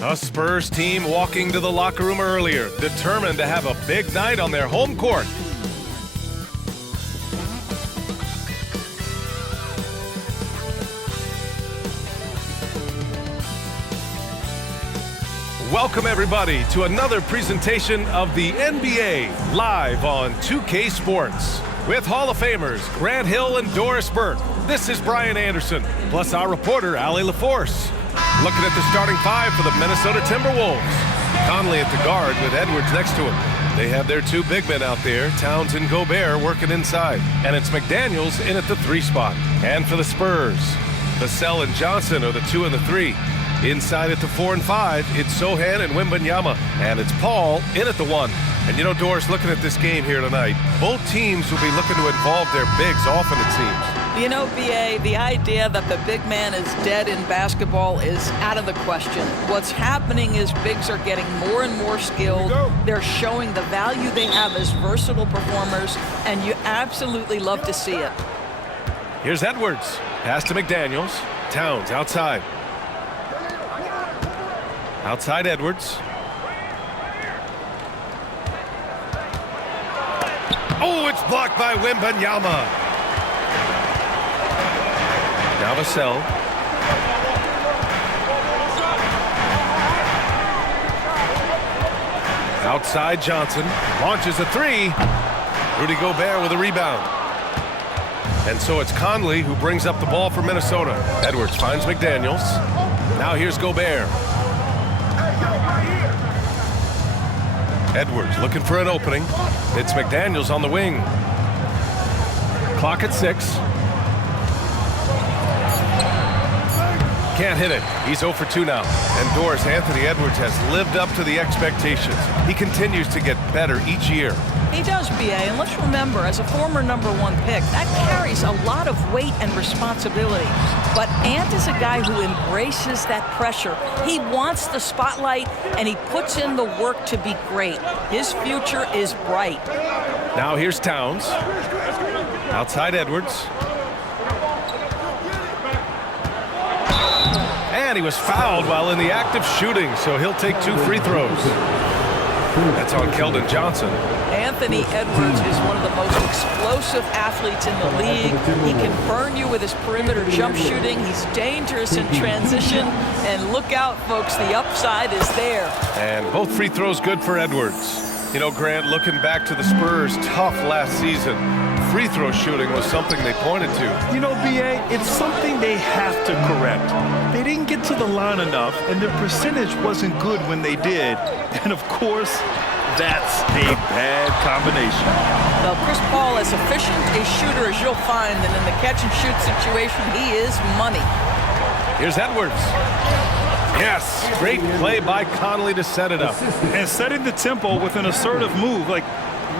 A Spurs team walking to the locker room earlier, determined to have a big night on their home court. Welcome everybody to another presentation of the NBA live on 2K Sports. With Hall of Famers Grant Hill and Doris Burke, this is Brian Anderson, plus our reporter Allie LaForce. Looking at the starting five for the Minnesota Timberwolves. Conley at the guard with Edwards next to him. They have their two big men out there, Towns and Gobert, working inside. And it's McDaniels in at the 3 spot. And for the Spurs, Vassell and Johnson are the 2 and the 3. Inside at the 4 and 5, it's Sohan and Wembanyama. And it's Paul in at the 1. And you know, Doris, looking at this game here tonight, both teams will be looking to involve their bigs often, it seems. You know, B.A., the idea that the big man is dead in basketball is out of the question. What's happening is bigs are getting more and more skilled. They're showing the value they have as versatile performers, and you absolutely love to see it. Here's Edwards. Pass to McDaniels. Towns outside. Outside Edwards. Oh, it's blocked by Wembanyama. Now Vassell. Outside Johnson. Launches a 3. Rudy Gobert with a rebound. And so it's Conley who brings up the ball for Minnesota. Edwards finds McDaniels. Now here's Gobert. Edwards looking for an opening. It's McDaniels on the wing. Clock at 6. Can't hit it. He's 0 for 2 now. And Doris, Anthony Edwards has lived up to the expectations. He continues to get better each year. He does, B.A., and let's remember, as a former #1 pick, that carries a lot of weight and responsibility. But Ant is a guy who embraces that pressure. He wants the spotlight, and he puts in the work to be great. His future is bright. Now here's Towns. Outside Edwards. And he was fouled while in the act of shooting, so he'll take 2 free throws. That's on Keldon Johnson. Anthony Edwards is one of the most explosive athletes in the league. He can burn you with his perimeter jump shooting. He's dangerous in transition. And look out, folks, the upside is there. And both free throws good for Edwards. You know, Grant, looking back to the Spurs' tough last season, free throw shooting was something they pointed to. You know, B.A., it's something they have to correct. They didn't get to the line enough, and their percentage wasn't good when they did. And, of course, that's a bad combination. Well, Chris Paul, as efficient a shooter as you'll find, and in the catch-and-shoot situation, he is money. Here's Edwards. Yes, great play by Conley to set it up. And setting the tempo with an assertive move. Like,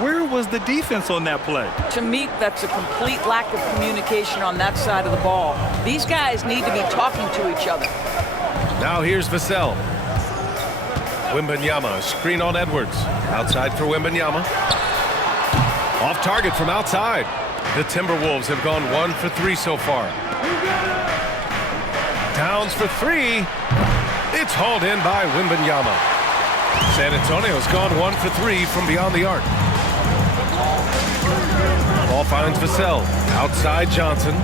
where was the defense on that play? To me, that's a complete lack of communication on that side of the ball. These guys need to be talking to each other. Now here's Vassell. Wembanyama, screen on Edwards. Outside for Wembanyama. Off target from outside. The Timberwolves have gone 1 for 3 so far. Towns for 3. It's hauled in by Wembanyama. San Antonio's gone 1 for 3 from beyond the arc. Ball finds Vassell. Outside Johnson.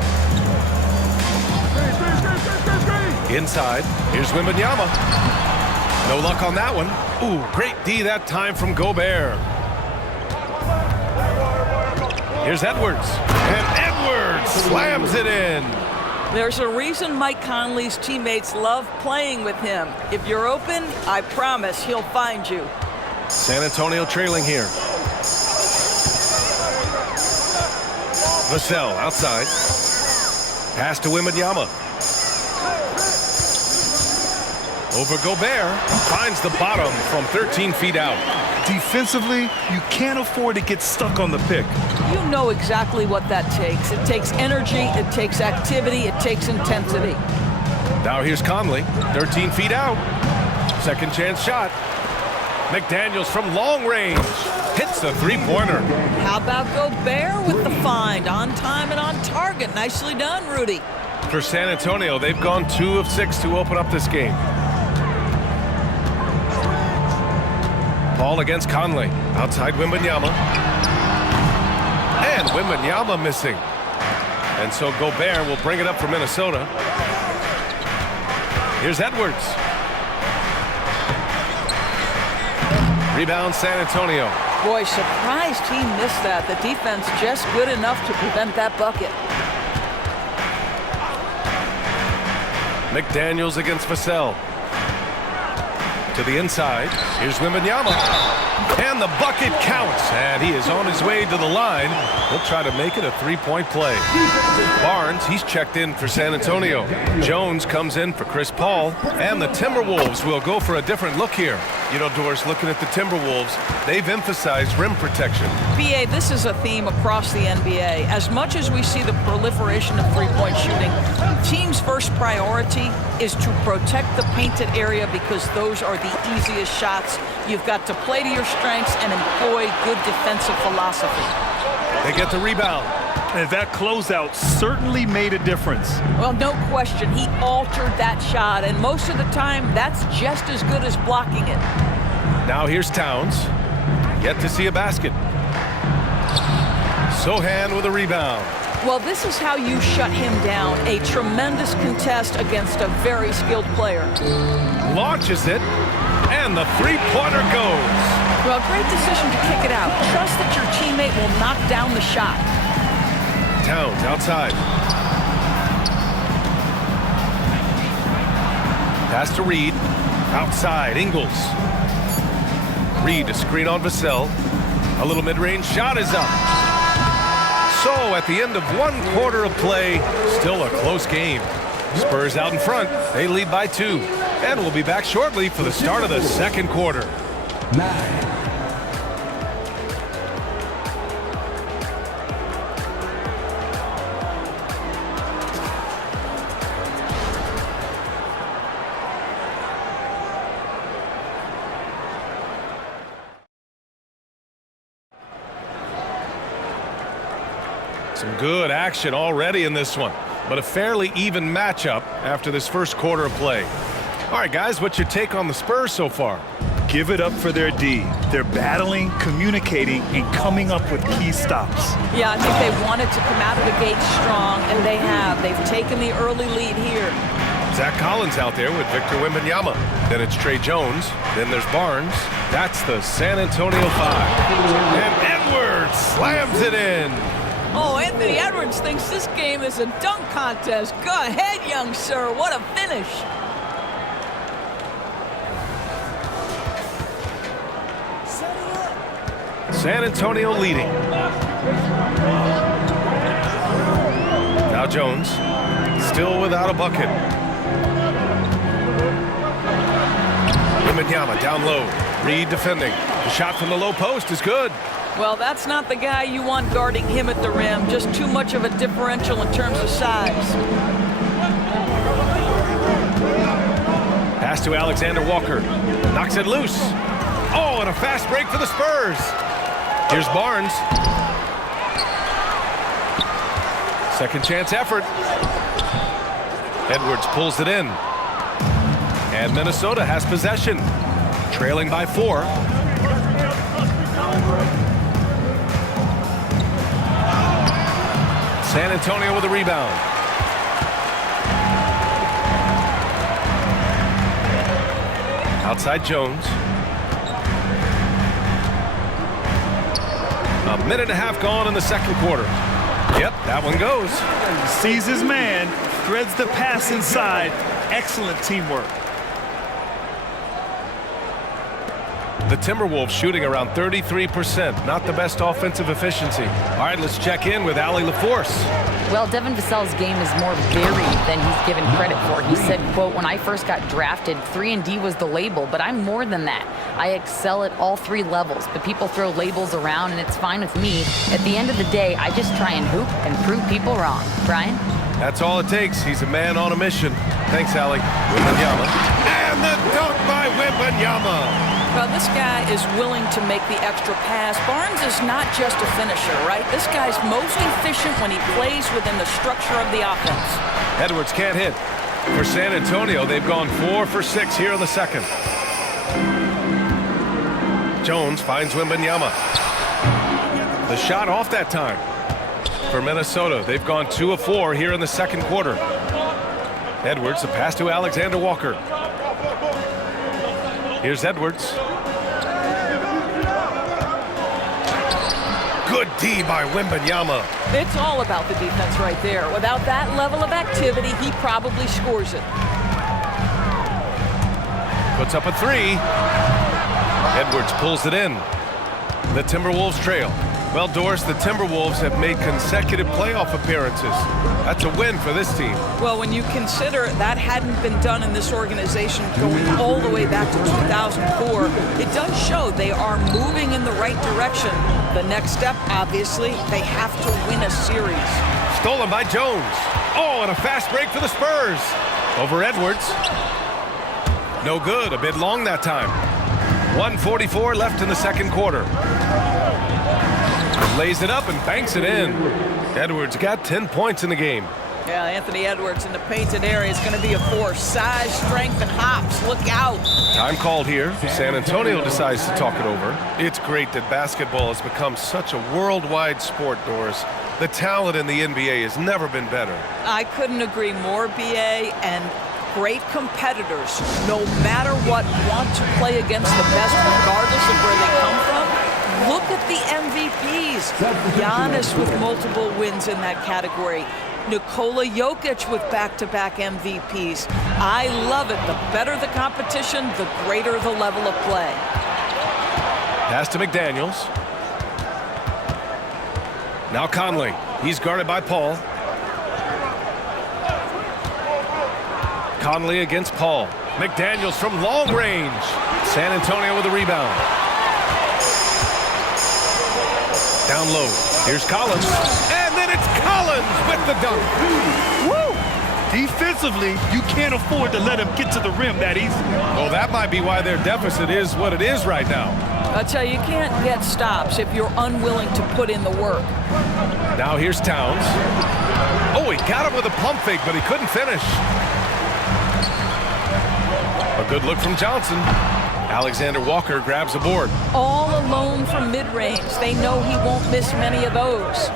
Inside. Here's Wembanyama. No luck on that one. Ooh, great D that time from Gobert. Here's Edwards. And Edwards slams it in. There's a reason Mike Conley's teammates love playing with him. If you're open, I promise he'll find you. San Antonio trailing here. Vassell outside. Pass to Wembanyama. Over Gobert. Finds the bottom from 13 feet out. Defensively, you can't afford to get stuck on the pick. You know exactly what that takes. It takes energy, it takes activity, it takes intensity. Now here's Conley, 13 feet out. Second chance shot. McDaniels from long range. Hits the 3-pointer. How about Gobert with the find? On time and on target. Nicely done, Rudy. For San Antonio, they've gone 2 of 6 to open up this game. Paul against Conley. Outside Wembanyama. And Wembanyama missing. And so Gobert will bring it up for Minnesota. Here's Edwards. Rebound San Antonio. Boy, surprised he missed that. The defense just good enough to prevent that bucket. McDaniels against Vassell. To the inside. Here's Wembanyama. And the bucket counts. And he is on his way to the line. He'll try to make it a three-point play. Barnes, he's checked in for San Antonio. Jones comes in for Chris Paul. And the Timberwolves will go for a different look here. You know, Doris, looking at the Timberwolves, they've emphasized rim protection. BA, this is a theme across the NBA. As much as we see the proliferation of three-point shooting, teams' first priority is to protect the painted area because those are the easiest shots. You've got to play to your strengths and employ good defensive philosophy. They get the rebound. And that closeout certainly made a difference. Well, no question. He altered that shot, and most of the time, that's just as good as blocking it. Now here's Towns. Yet to see a basket. Sohan with a rebound. Well, this is how you shut him down. A tremendous contest against a very skilled player. Launches it, and the three-pointer goes. Well, great decision to kick it out. Trust that your teammate will knock down the shot. Towns outside. Pass to Reed. Outside, Ingles. Reed to screen on Vassell. A little mid-range shot is up. So at the end of one quarter of play, still a close game. Spurs out in front. They lead by 2. And we'll be back shortly for the start of the second quarter. 9. Some good action already in this one, but a fairly even matchup after this first quarter of play. All right, guys, what's your take on the Spurs so far? Give it up for their D. They're battling, communicating, and coming up with key stops. Yeah, I think they wanted to come out of the gate strong, and they have. They've taken the early lead here. Zach Collins out there with Victor Wembanyama. Then it's Trey Jones. Then there's Barnes. That's the San Antonio 5. And Edwards slams it in. Oh, Anthony Edwards thinks this game is a dunk contest. Go ahead, young sir. What a finish. San Antonio leading. Now Jones, still without a bucket. Wembanyama down low. Reed defending. The shot from the low post is good. Well, that's not the guy you want guarding him at the rim. Just too much of a differential in terms of size. Pass to Alexander Walker. Knocks it loose. Oh, and a fast break for the Spurs. Here's Barnes. Second chance effort. Edwards pulls it in. And Minnesota has possession. Trailing by 4. San Antonio with a rebound. Outside Jones. A minute and a half gone in the second quarter. Yep, that one goes. Sees his man, threads the pass inside. Excellent teamwork. The Timberwolves shooting around 33%. Not the best offensive efficiency. All right, let's check in with Allie LaForce. Well, Devin Vassell's game is more varied than he's given credit for. He said, quote, "When I first got drafted, 3-and-D was the label, but I'm more than that. I excel at all 3 levels, but people throw labels around, and it's fine with me. At the end of the day, I just try and hoop and prove people wrong." Brian? That's all it takes. He's a man on a mission. Thanks, Allie. Wembanyama. And the dunk by Wembanyama. Well, this guy is willing to make the extra pass. Barnes is not just a finisher, right? This guy's most efficient when he plays within the structure of the offense. Edwards can't hit. For San Antonio, they've gone 4 for 6 here in the second. Jones finds Wembanyama. The shot off that time. For Minnesota, they've gone 2 of 4 here in the second quarter. Edwards, the pass to Alexander Walker. Here's Edwards. Good D by Wembanyama. It's all about the defense right there. Without that level of activity, he probably scores it. Puts up a 3. Edwards pulls it in. The Timberwolves trail. Well, Doris, the Timberwolves have made consecutive playoff appearances. That's a win for this team. Well, when you consider that hadn't been done in this organization going all the way back to 2004, it does show they are moving in the right direction. The next step, obviously, they have to win a series. Stolen by Jones. Oh, and a fast break for the Spurs. Over Edwards. No good, a bit long that time. 1:44 left in the second quarter. Lays it up and banks it in. Edwards got 10 points in the game. Yeah, Anthony Edwards in the painted area is going to be a force. Size, strength, and hops. Look out. Time called here. San Antonio decides to talk it over. It's great that basketball has become such a worldwide sport, Doris. The talent in the NBA has never been better. I couldn't agree more, BA, and great competitors, no matter what, want to play against the best regardless of where they come from. Look at the MVPs. Giannis with multiple wins in that category. Nikola Jokic with back-to-back MVPs. I love it. The better the competition, the greater the level of play. Pass to McDaniels. Now Conley. He's guarded by Paul. Conley against Paul. McDaniels from long range. San Antonio with a rebound. Down low. Here's Collins. And then it's Collins with the dunk. Woo! Defensively, you can't afford to let him get to the rim that easy. Well, that might be why their deficit is what it is right now. I tell you, you can't get stops if you're unwilling to put in the work. Now here's Towns. Oh, he got him with a pump fake, but he couldn't finish. A good look from Johnson. Alexander Walker grabs a board. All alone from mid-range. They know he won't miss many of those.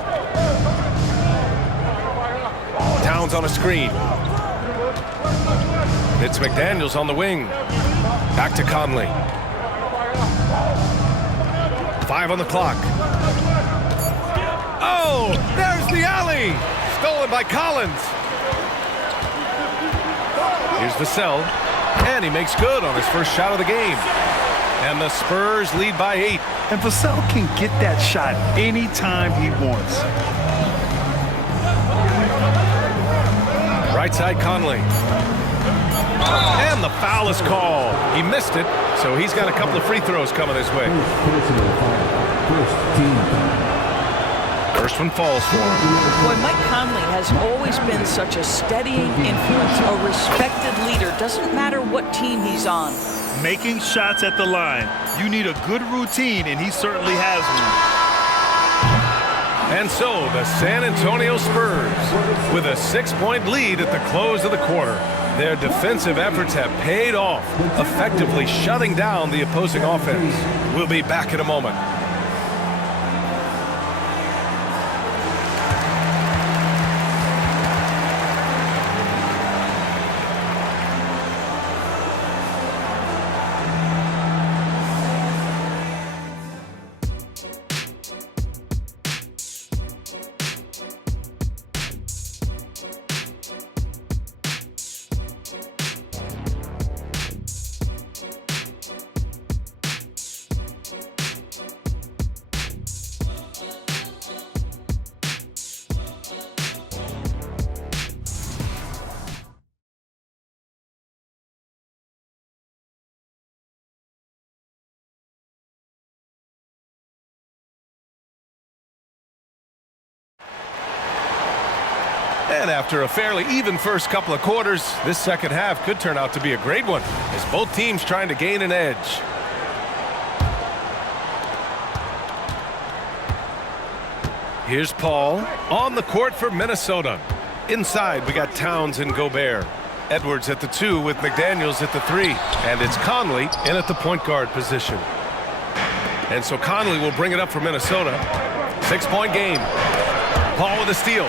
Towns on a screen. It's McDaniels on the wing. Back to Conley. 5 on the clock. Oh, there's the alley. Stolen by Collins. Here's Vassell. And he makes good on his first shot of the game. And the Spurs lead by 8. And Vassell can get that shot anytime he wants. Right side Conley. And the foul is called. He missed it, so he's got a couple of free throws coming his way. First one falls for him. Boy, Mike Conley has always been such a steadying influence, a respected leader. Doesn't matter what team he's on. Making shots at the line. You need a good routine, and he certainly has one. And so the San Antonio Spurs with a 6-point lead at the close of the quarter. Their defensive efforts have paid off, effectively shutting down the opposing offense. We'll be back in a moment. And after a fairly even first couple of quarters, this second half could turn out to be a great one, as both teams trying to gain an edge. Here's Paul on the court for Minnesota. Inside, we got Towns and Gobert. Edwards at the 2 with McDaniels at the 3. And it's Conley in at the point guard position. And so Conley will bring it up for Minnesota. 6-point game. Paul with a steal.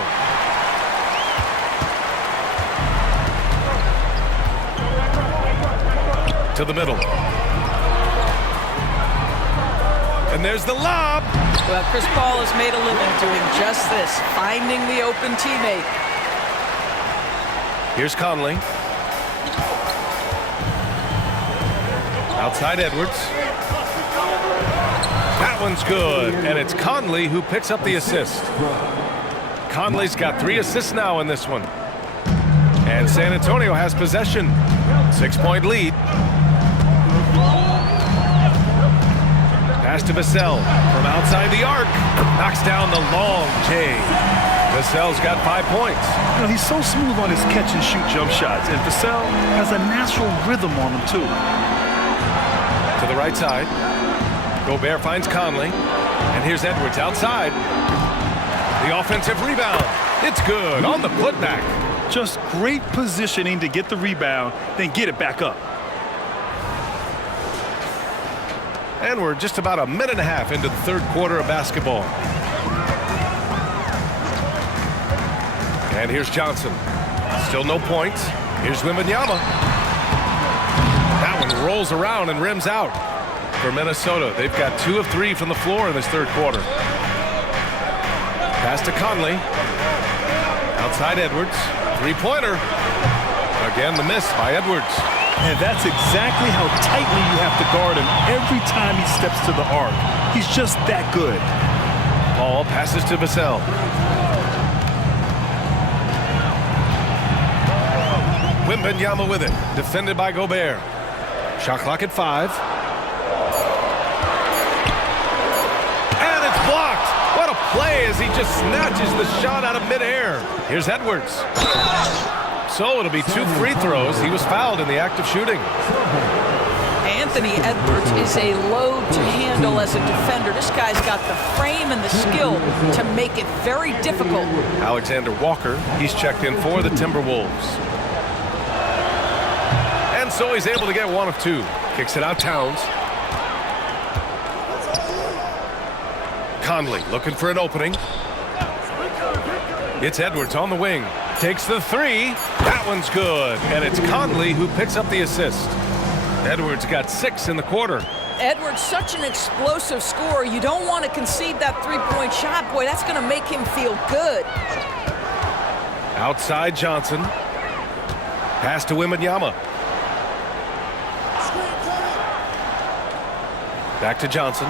To the middle. And there's the lob. Well, Chris Paul has made a living doing just this, finding the open teammate. Here's Conley. Outside Edwards. That one's good, and it's Conley who picks up the assist. Conley's got 3 assists now in this one. And San Antonio has possession. 6-point lead. Pass to Vassell from outside the arc. Knocks down the long J. Vassell's got 5 points. You know, he's so smooth on his catch-and-shoot jump shots, and Vassell has a natural rhythm on him, too. To the right side. Gobert finds Conley. And here's Edwards outside. The offensive rebound. It's good on the putback. Just great positioning to get the rebound, then get it back up. And we're just about a minute and a half into the third quarter of basketball. And here's Johnson. Still no points. Here's Wembanyama. That one rolls around and rims out for Minnesota. They've got 2 of 3 from the floor in this third quarter. Pass to Conley. Outside Edwards. 3-pointer. Again, the miss by Edwards. And that's exactly how tightly you have to guard him every time he steps to the arc. He's just that good. Paul passes to Vassell. Wembanyama with it. Defended by Gobert. Shot clock at 5. And it's blocked. What a play as he just snatches the shot out of midair. Here's Edwards. So it'll be 2 free throws. He was fouled in the act of shooting. Anthony Edwards is a load to handle as a defender. This guy's got the frame and the skill to make it very difficult. Alexander Walker, he's checked in for the Timberwolves. And so he's able to get 1 of 2. Kicks it out Towns. Conley looking for an opening. It's Edwards on the wing. Takes the 3. That one's good. And it's Conley who picks up the assist. Edwards got 6 in the quarter. Edwards, such an explosive scorer. You don't want to concede that 3-point shot. Boy, that's going to make him feel good. Outside Johnson. Pass to Wembanyama. Back to Johnson.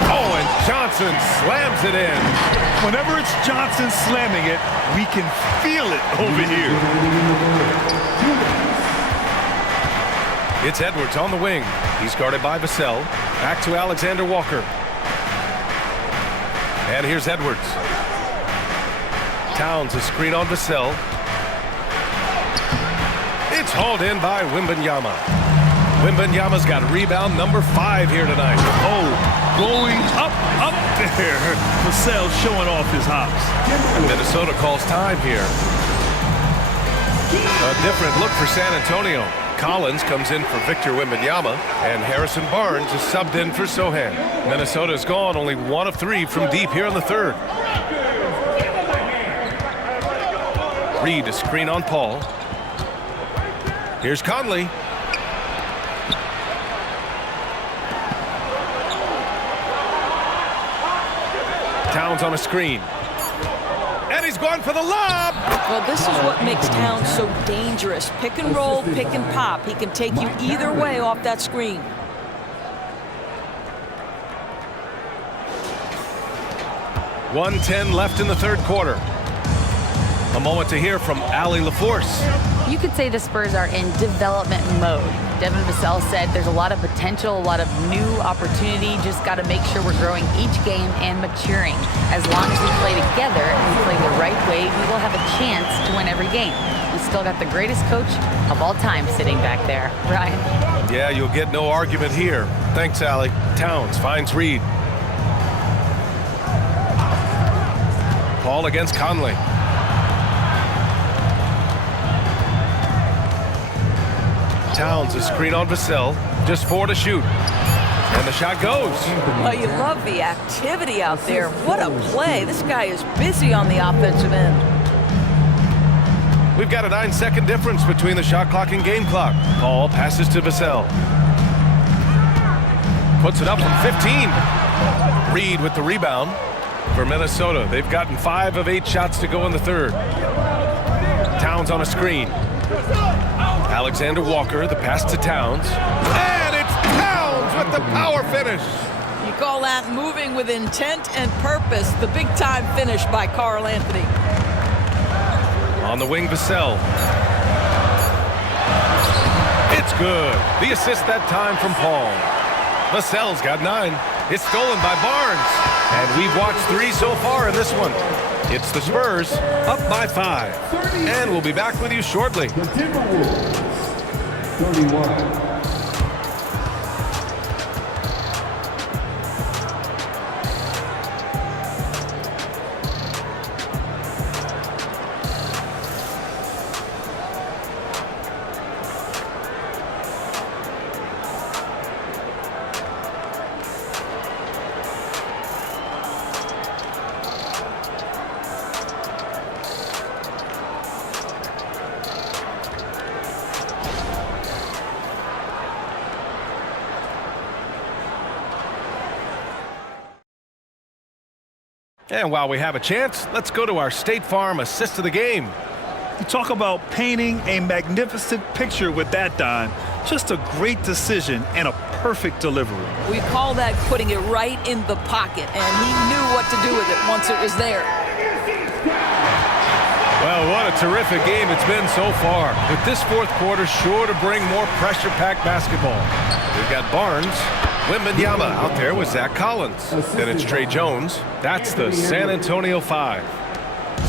Oh, and Johnson slams it in. Whenever it's Johnson slamming it, we can feel it over here. It's Edwards on the wing. He's guarded by Vassell. Back to Alexander Walker. And here's Edwards. Towns a screen on Vassell. It's hauled in by Wembanyama. Wembanyama's got rebound number 5 here tonight. Oh, going up there. Vassell showing off his hops. And Minnesota calls time here. A different look for San Antonio. Collins comes in for Victor Wembanyama, and Harrison Barnes is subbed in for Sohan. Minnesota's gone only 1 of 3 from deep here in the third. Reed a screen on Paul. Here's Conley. Towns on a screen. And he's going for the lob. Well, this is what makes Towns so dangerous. Pick and roll, pick and pop. He can take you either way off that screen. .110 left in the third quarter. A moment to hear from Allie LaForce. You could say the Spurs are in development mode. Devin Vassell said there's a lot of potential, a lot of new opportunity. Just got to make sure we're growing each game and maturing. As long as we play together and we play the right way, we will have a chance to win every game. We still got the greatest coach of all time sitting back there. Ryan? Yeah, you'll get no argument here. Thanks, Allie. Towns finds Reed. Paul against Conley. Towns a screen on Vassell. Just 4 to shoot. And the shot goes. Well, you love the activity out there. What a play. This guy is busy on the offensive end. We've got a 9-second difference between the shot clock and game clock. Paul passes to Vassell. Puts it up from 15. Reed with the rebound for Minnesota. They've gotten 5 of 8 shots to go in the third. Towns on a screen. Alexander Walker, the pass to Towns. And it's Towns with the power finish. You call that moving with intent and purpose. The big-time finish by Karl Anthony. On the wing, Vassell. It's good. The assist that time from Paul. Vassell's got 9. It's stolen by Barnes. And we've watched 3 so far in this one. It's the Spurs up by 5. And we'll be back with you shortly. The Timberwolves, 31. And while we have a chance, let's go to our State Farm assist of the game. You talk about painting a magnificent picture with that dime. Just a great decision and a perfect delivery. We call that putting it right in the pocket, and he knew what to do with it once it was there. Well, what a terrific game it's been so far. With this fourth quarter sure to bring more pressure-packed basketball. We've got Barnes, Wembanyama out there with Zach Collins. Then it's Trey Jones. That's the San Antonio 5.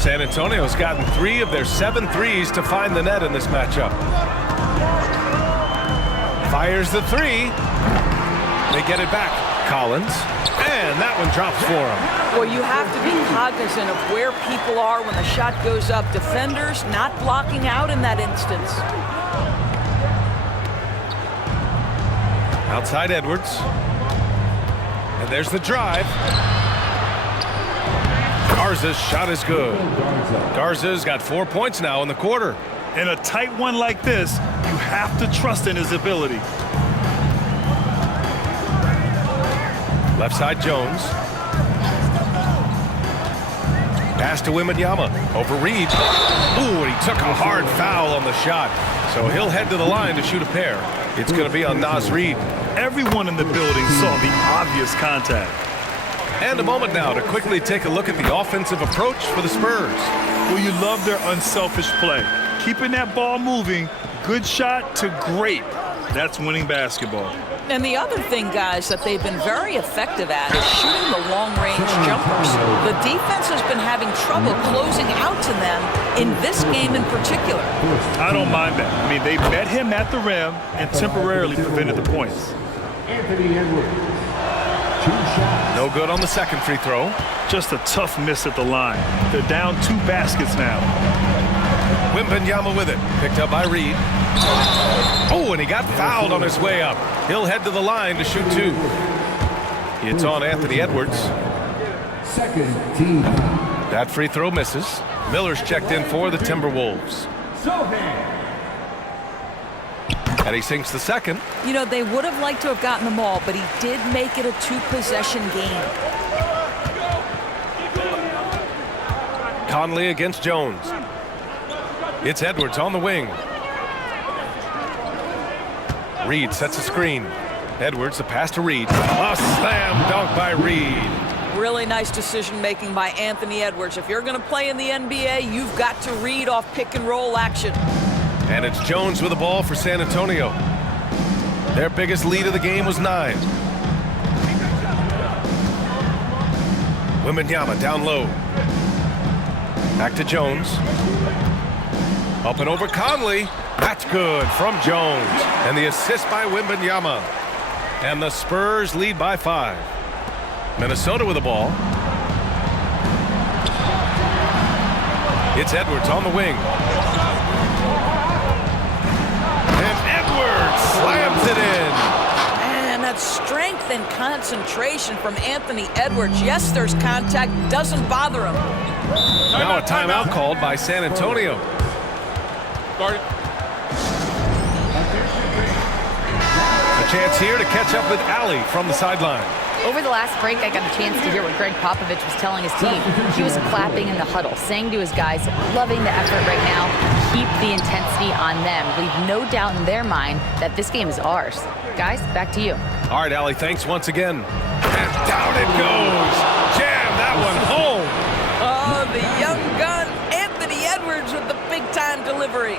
San Antonio's gotten 3 of their 7 threes to find the net in this matchup. Fires the 3. They get it back. Collins. And that one drops for him. Well, you have to be cognizant of where people are when the shot goes up. Defenders not blocking out in that instance. Outside Edwards. And there's the drive. Garza's shot is good. Garza's got 4 points now in the quarter. In a tight one like this, you have to trust in his ability. Left side Jones. Pass to Wembanyama. Over Reed. Ooh, and he took a hard foul on the shot. So he'll head to the line to shoot a pair. It's going to be on Naz Reid. Everyone in the building saw the obvious contact. And a moment now to quickly take a look at the offensive approach for the Spurs. Well, you love their unselfish play. Keeping that ball moving, good shot to great. That's winning basketball. And the other thing, guys, that they've been very effective at is shooting the long-range jumpers. The defense has been having trouble closing out to them in this game in particular. I don't mind that. I mean, they met him at the rim and temporarily prevented the points. Anthony Edwards, 2 shots. No good on the second free throw. Just a tough miss at the line. They're down 2 baskets now. Wembanyama with it. Picked up by Reed. Oh, and he got fouled on his way up. He'll head to the line to shoot 2. It's on Anthony Edwards. Second team. That free throw misses. Miller's checked in for the Timberwolves. And he sinks the second. You know, they would have liked to have gotten the ball, but he did make it a 2-possession game. Conley against Jones. It's Edwards on the wing. Reed sets a screen. Edwards, the pass to Reed. A slam dunk by Reed. Really nice decision-making by Anthony Edwards. If you're going to play in the NBA, you've got to read off pick-and-roll action. And it's Jones with the ball for San Antonio. Their biggest lead of the game was 9. Wembanyama down low. Back to Jones. Up and over Conley. That's good from Jones. And the assist by Wembanyama. And the Spurs lead by 5. Minnesota with the ball. It's Edwards on the wing. And Edwards slams it in. And that strength and concentration from Anthony Edwards. Yes, there's contact, doesn't bother him. Now a timeout called by San Antonio. A chance here to catch up with Allie from the sideline. Over the last break, I got a chance to hear what Greg Popovich was telling his team. He was clapping in the huddle, saying to his guys, loving the effort right now, keep the intensity on them. Leave no doubt in their mind that this game is ours. Guys, back to you. All right, Allie, thanks once again. And down it goes. Jam that one home. Oh, the young gun, Anthony Edwards with the big-time delivery.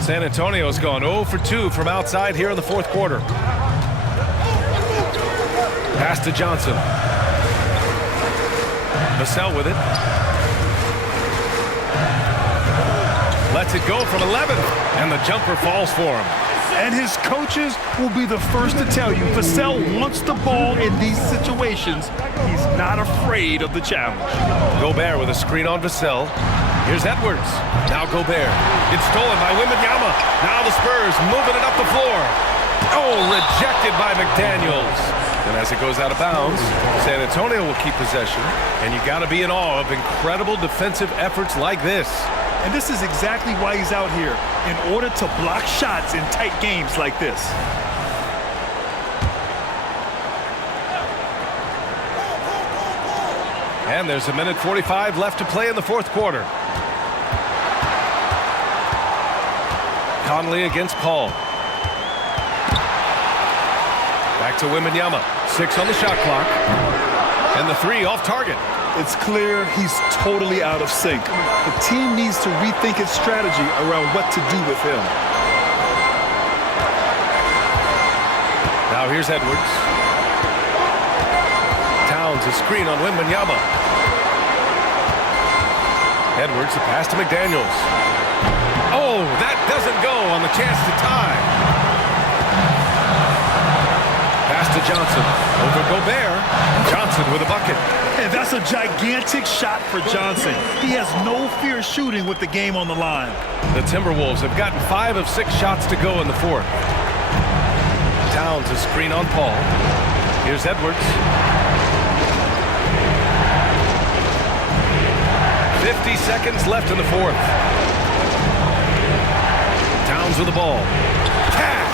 San Antonio's gone 0 for 2 from outside here in the fourth quarter. Pass to Johnson. Vassell with it. Lets it go from 11, and the jumper falls for him. And his coaches will be the first to tell you, Vassell wants the ball in these situations. He's not afraid of the challenge. Gobert with a screen on Vassell. Here's Edwards. Now Gobert. It's stolen by Wembanyama. Now the Spurs moving it up the floor. Oh, rejected by McDaniels. And as it goes out of bounds, San Antonio will keep possession. And you got to be in awe of incredible defensive efforts like this. And this is exactly why he's out here, in order to block shots in tight games like this. And there's a minute 45 left to play in the fourth quarter. Conley against Paul. Back to Wembanyama. 6 on the shot clock. And the 3 off target. It's clear he's totally out of sync. The team needs to rethink its strategy around what to do with him. Now here's Edwards. Towns a screen on Wembanyama. Edwards, a pass to McDaniels. Oh, that doesn't go on the chance to tie. Pass to Johnson. Over Gobert. Johnson with a bucket. And that's a gigantic shot for Johnson. He has no fear shooting with the game on the line. The Timberwolves have gotten 5 of 6 shots to go in the fourth. Towns a screen on Paul. Here's Edwards. 50 seconds left in the fourth. Towns with the ball. Cash!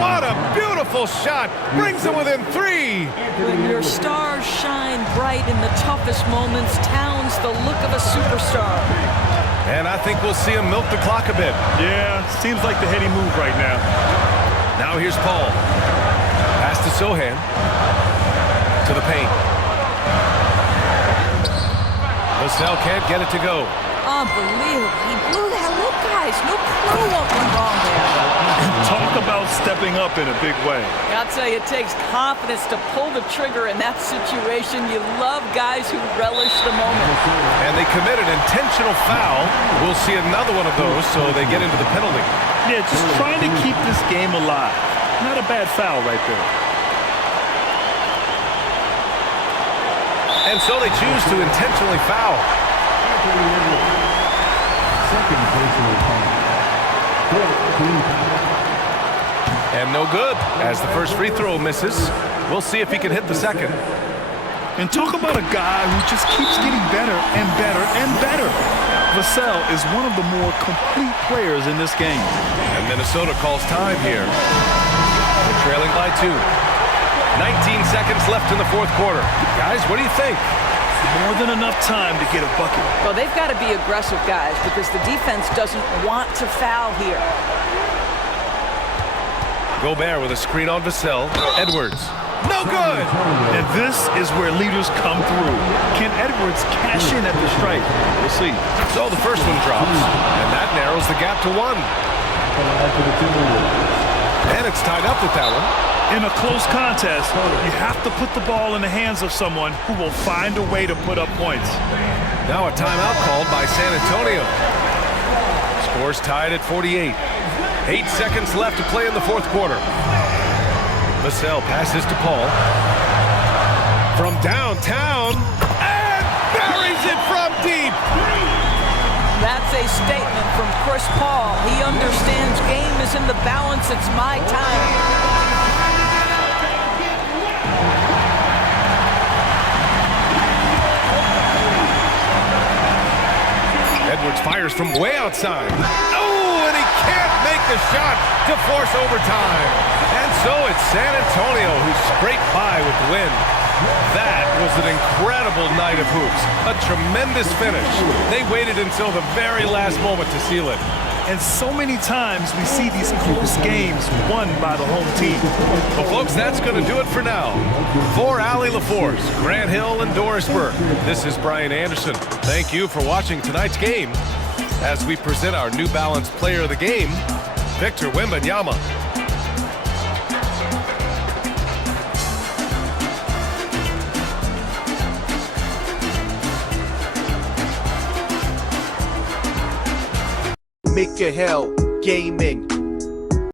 What a beautiful shot! Brings them within 3! When your stars shine bright in the toughest moments, Towns the look of a superstar. And I think we'll see him milk the clock a bit. Yeah, seems like the heady move right now. Now here's Paul. Pass to Sohan. To the paint. Vassell can't get it to go. Unbelievable. He blew that. Look, guys, no clue what went wrong there. Talk about stepping up in a big way. I'll tell you, it takes confidence to pull the trigger in that situation. You love guys who relish the moment. And they commit an intentional foul. We'll see another one of those, so they get into the penalty. Yeah, just trying to keep this game alive. Not a bad foul right there. And so they choose to intentionally foul. Second personal foul. And no good, as the first free throw misses. We'll see if he can hit the second. And talk about a guy who just keeps getting better and better and better. Vassell is one of the more complete players in this game. And Minnesota calls time here. They're trailing by 2. 19 seconds left in the fourth quarter. Guys, what do you think? More than enough time to get a bucket. Well, they've got to be aggressive, guys, because the defense doesn't want to foul here. Gobert with a screen on Vassell. Edwards. No good! And this is where leaders come through. Can Edwards cash in at the strike? We'll see. So the first one drops, and that narrows the gap to 1. And it's tied up with that one. In a close contest, you have to put the ball in the hands of someone who will find a way to put up points. Now a timeout called by San Antonio. Scores tied at 48. 8 seconds left to play in the fourth quarter. Vassell passes to Paul. From downtown, and buries it from deep. a statement from Chris Paul. He understands game is in the balance. It's my time. Edwards fires from way outside. Oh, and he can't make the shot to force overtime. And so it's San Antonio who scraped by with the win. That was an incredible night of hoops. A tremendous finish. They waited until the very last moment to seal it. And so many times we see these close games won by the home team. Well, folks, that's going to do it for now. For Allie LaForce, Grant Hill, and Doris Burke, this is Brian Anderson. Thank you for watching tonight's game as we present our New Balance Player of the Game, Victor Wembanyama. Make your hell gaming.